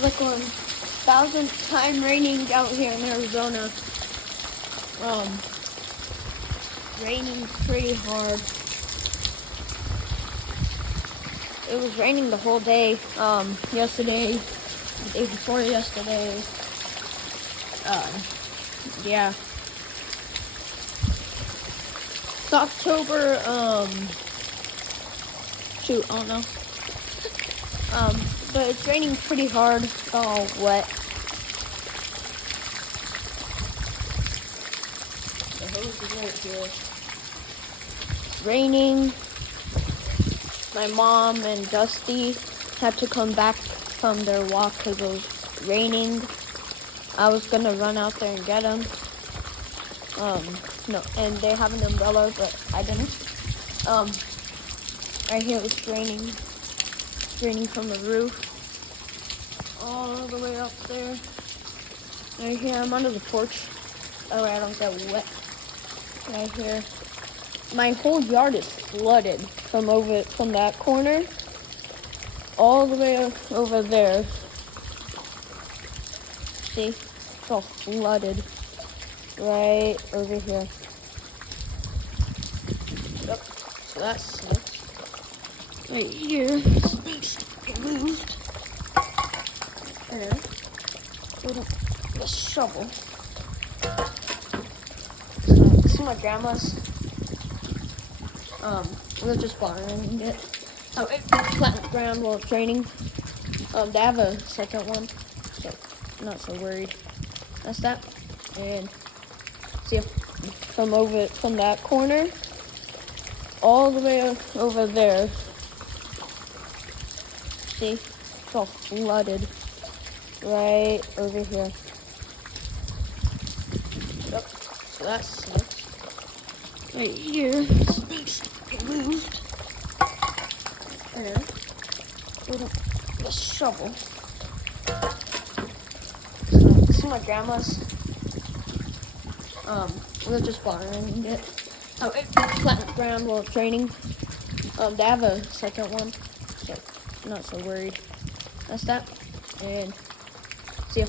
was like 1,000th time raining out here in Arizona. Raining pretty hard. It was raining the whole day. Yesterday, the day before yesterday. Yeah. It's October, shoot, I don't know. But it's raining pretty hard. It's all wet. The hose is right here. It's raining. My mom and Dusty had to come back from their walk because it was raining. I was gonna run out there and get them. No, and they have an umbrella, but I didn't. Right here it's raining. It's raining from the roof. All the way up there. Right here, I'm under the porch. That way I don't get wet. Right here. My whole yard is flooded from that corner all the way over there. See? It's all flooded right over here. Yep. So that sucks. Right here, things get moved. There. With a shovel. So this is my grandma's. We're just borrowing it. Oh, it flattened the ground while it's raining. They have a second one, so I'm not so worried. That's that. And see from that corner all the way over there. See? It's all flooded right over here. Yep. So that sucks. Right here, things get moved. There. With a shovel. So this is my grandma's. We're just borrowing it. Oh, it flattened the ground while it's raining. They have a second one, so I'm not so worried. That's that. And see ya.